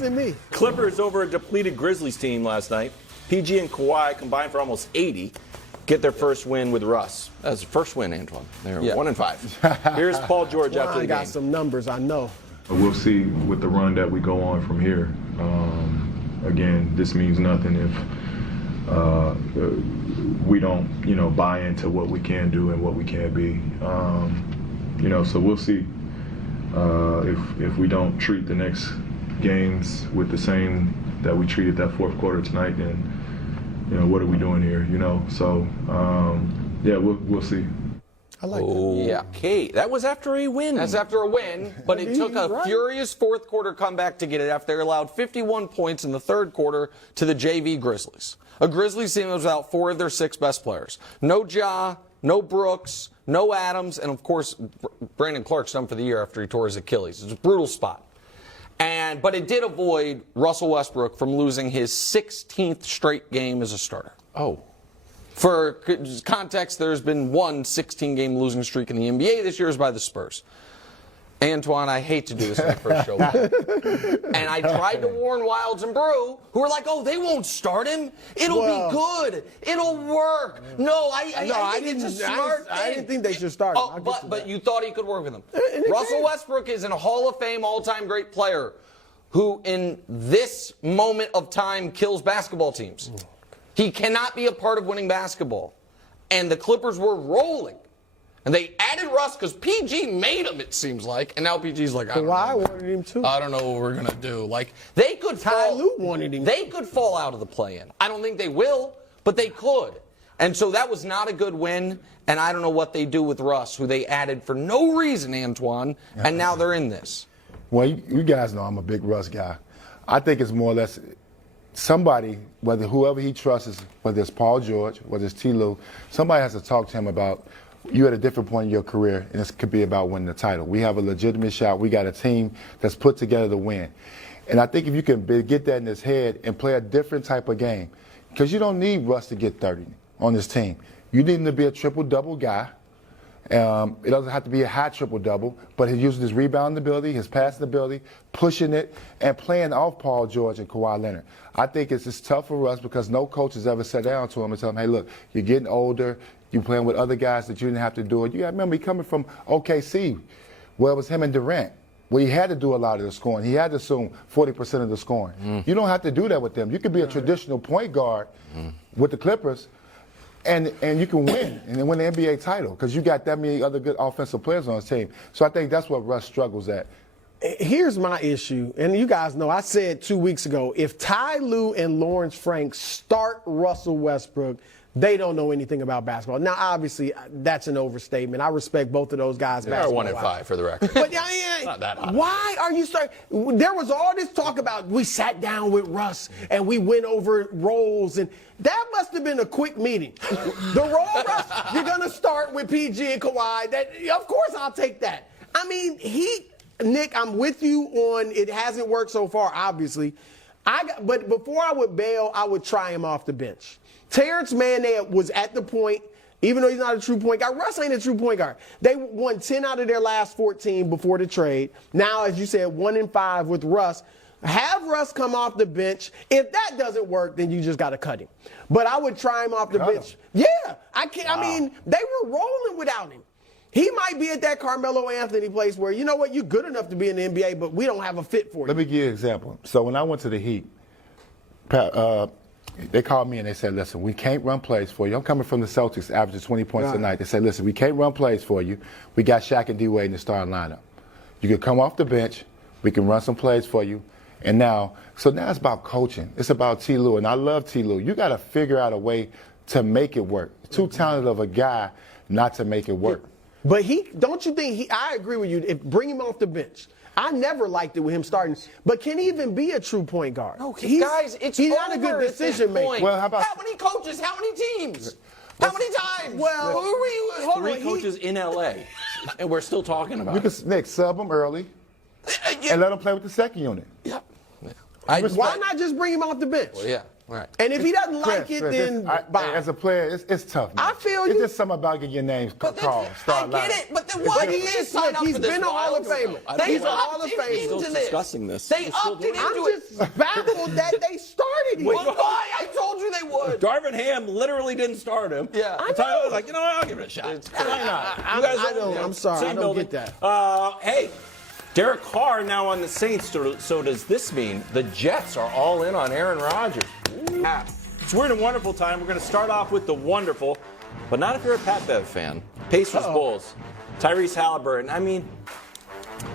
missing me. Clippers over a depleted Grizzlies team last night. PG and Kawhi combined for almost 80. Get their first win with Russ. That's the first win, Antoine. They're 1-5. Here's Paul George after the game. I got some numbers, I know. We'll see with the run that we go on from here. Again, this means nothing if we don't, buy into what we can do and what we can be. So we'll see if we don't treat the next games with the same that we treated that fourth quarter tonight, then what are we doing here? So we'll see. I like that. Yeah. Okay, that was after a win. That's after a win, but it took a furious fourth quarter comeback to get it after they allowed 51 points in the third quarter to the JV Grizzlies. A Grizzlies team that was without 4 of their 6 best players. No Ja, no Brooks, no Adams, and of course, Brandon Clark's done for the year after he tore his Achilles. It's a brutal spot. But it did avoid Russell Westbrook from losing his 16th straight game as a starter. Oh. For context, there's been one 16-game losing streak in the NBA this year is by the Spurs. Antoine, I hate to do this in the first show. And I tried to warn Wilds and Brew, who were like, oh, they won't start him. It'll be good. It'll work. No, I think it's a smart thing. I didn't think they should start him. Oh, but you thought he could work with him. Russell Westbrook is a Hall of Fame all-time great player who, in this moment of time, kills basketball teams. He cannot be a part of winning basketball. And the Clippers were rolling. And they added Russ because PG made him, it seems like. And now PG's like, I don't know. Wanted him too. I don't know what we're going to do. Like, they could wanted him. They could fall out of the play-in. I don't think they will, but they could. And so that was not a good win. And I don't know what they do with Russ, who they added for no reason, Antoine. And now they're in this. Well, you guys know I'm a big Russ guy. I think it's more or less somebody, whoever he trusts, whether it's Paul George, whether it's T. Lue, somebody has to talk to him about you at a different point in your career, and this could be about winning the title. We have a legitimate shot. We got a team that's put together to win. And I think if you can get that in his head and play a different type of game, because you don't need Russ to get 30 on this team. You need him to be a triple-double guy. It doesn't have to be a high triple-double, but he's using his rebounding ability, his passing ability, pushing it, and playing off Paul George and Kawhi Leonard. I think it's just tough for us because no coach has ever sat down to him and told him, hey, look, you're getting older, you're playing with other guys that you didn't have to do it. You got to remember, he coming from OKC, where it was him and Durant, where he had to do a lot of the scoring. He had to assume 40% of the scoring. You don't have to do that with them. You could be a traditional point guard with the Clippers, and you can win and then win the NBA title because you got that many other good offensive players on his team. So I think that's what Russ struggles at. Here's my issue, and you guys know I said 2 weeks ago, if Ty Lue and Lawrence Frank start Russell Westbrook, they don't know anything about basketball. Now, obviously, that's an overstatement. I respect both of those guys. They are 1-5 for the record. But not that hot. Why are you starting? There was all this talk about we sat down with Russ and we went over roles, and that must have been a quick meeting. The role, Russ, you're going to start with PG and Kawhi. Of course, I'll take that. I mean, Nick, I'm with you on it hasn't worked so far, obviously. But before I would bail, I would try him off the bench. Terrence Mann was at the point, even though he's not a true point guard. Russ ain't a true point guard. They won 10 out of their last 14 before the trade. Now, as you said, 1-5 with Russ. Have Russ come off the bench. If that doesn't work, then you just got to cut him. But I would try him off the bench. Yeah, I can't. Wow. I mean, they were rolling without him. He might be at that Carmelo Anthony place where, you know what, you're good enough to be in the NBA, but we don't have a fit for you. Let me give you an example. So when I went to the Heat, they called me and they said, listen, we can't run plays for you. I'm coming from the Celtics, averaging 20 points a night. They said, listen, we can't run plays for you. We got Shaq and D-Wade in the starting lineup. You can come off the bench. We can run some plays for you. And now it's about coaching. It's about T. Lue, and I love T. Lue. You got to figure out a way to make it work. Too talented of a guy not to make it work. But don't you think I agree with you, bring him off the bench. I never liked it with him starting. But can he even be a true point guard? No, guys, he's not a good decision maker. Well, how many coaches? How many teams? How many times? Well, who were you? Three coaches in L.A., and we're still talking about it. Nick, sub him early and let him play with the second unit. Yeah. Why not just bring him off the bench? Well, yeah. Right. And if he doesn't like Chris, it, then bye. as a player, it's tough. Man. I feel it's you. just something about getting your name called. I get it, but then why But did he they is, sign look, up he's for this been a Hall of while ago? Famer. They He's a Hall of opted Famer. into Still this. discussing this. They We're still opted doing into I'm it. just baffled that they started him. Well, why? I told you they would. Darvin Ham literally didn't start him. Yeah. I was like, you know what? I'll give it a shot. Why not? You guys I'm sorry. same I don't building. get that. Hey, Derek Carr now on the Saints. So does this mean the Jets are all in on Aaron Rodgers? So we're in a wonderful time. We're going to start off with the wonderful, but not if you're a Pat Bev fan. Pacers Bulls. Tyrese Halliburton. I mean,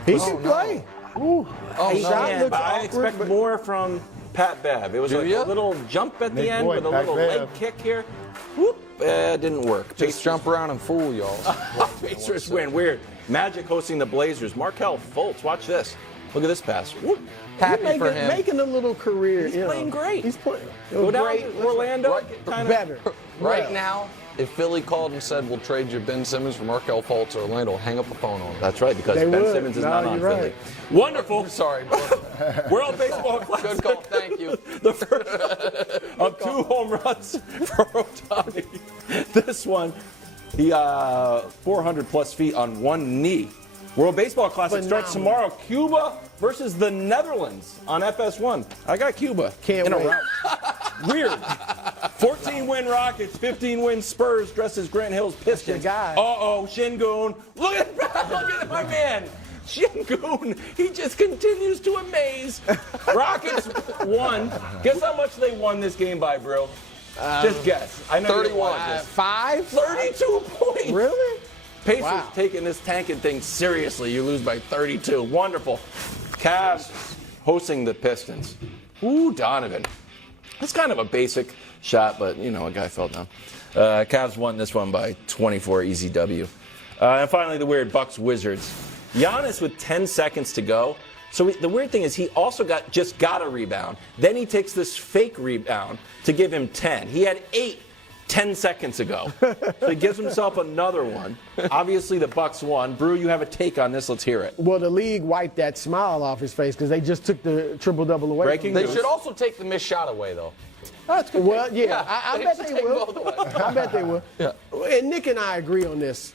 He can play. I looks awkward, expect more from Pat Bev. It was like ya? a little jump at the Nick end Boyd, with a Pat little Bev. leg kick here. Whoop, didn't work. Just jump around and fool y'all. Pacers win. Weird. Magic hosting the Blazers. Markelle Fultz. Watch this. Look at this pass. Whoop. Happy for him. Making a little career. He's playing great. He's playing Go down great. to Orlando. Better. Right Well, now, if Philly called and said, we'll trade you Ben Simmons for Markelle Fultz or Orlando, hang up the phone on him. That's right, because They Ben would. Simmons is No, not on you're Philly. right. Wonderful. Sorry, bro. World Baseball Classic. Good call. Thank you. The first of 2 home runs for Otani. This one, he 400 plus feet on one knee. World Baseball Classic starts tomorrow. Cuba versus the Netherlands on FS1. I got Cuba. Can't in a wait. rout. Weird. 14-win Rockets, 15-win Spurs dressed as Grant Hill's Pistons. your guy. Uh-oh, Shingun. Look at my man. Shingun, he just continues to amaze. Rockets won. Guess how much they won this game by, bro? Just guess. I know 31. 5? 32 points. Really? Pacers Wow. taking this tanking thing seriously. You lose by 32. Wonderful. Cavs hosting the Pistons. Ooh, Donovan. That's kind of a basic shot, but, you know, a guy fell down. Cavs won this one by 24, easy W. And finally, the weird Bucks Wizards. Giannis with 10 seconds to go. So the weird thing is he also just got a rebound. Then he takes this fake rebound to give him 10. He had 8 10 seconds ago. So he gives himself another one. Obviously, the Bucks won. Brew, you have a take on this. Let's hear it. Well, the league wiped that smile off his face because they just took the triple-double away. Breaking They news. should also take the missed shot away, though. Well, yeah, I they bet should they take will. both away. I bet they will. Yeah. And Nick and I agree on this.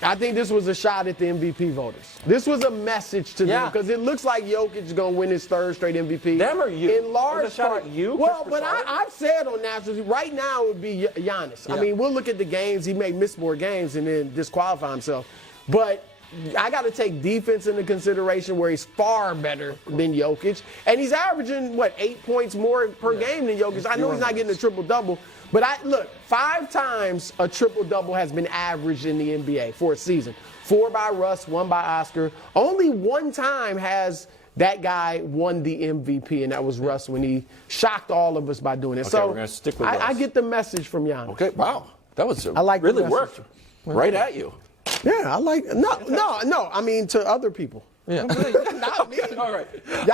I think this was a shot at the MVP voters. This was a message to them Yeah. because it looks like Jokic is going to win his 3rd straight MVP. Them or you? In large Was it a shot part. at you, Well, Chris but Broussard? I've said on national right now it would be Giannis. I Yeah. mean, we'll look at the games. He may miss more games and then disqualify himself. But I got to take defense into consideration where he's far better than Jokic. And he's averaging, 8 points more per game than Jokic. I know he's not getting a triple-double. But look, 5 times a triple-double has been averaged in the NBA for a season. 4 by Russ, 1 by Oscar. Only 1 time has that guy won the MVP, and that was Russ when he shocked all of us by doing it. Okay, so we're gonna stick with I Russ. get the message from Giannis. Okay, wow. That was I like the really message. worked. Right at you. Yeah, I like no. I mean, to other people. Yeah. Not me. All right. Giannis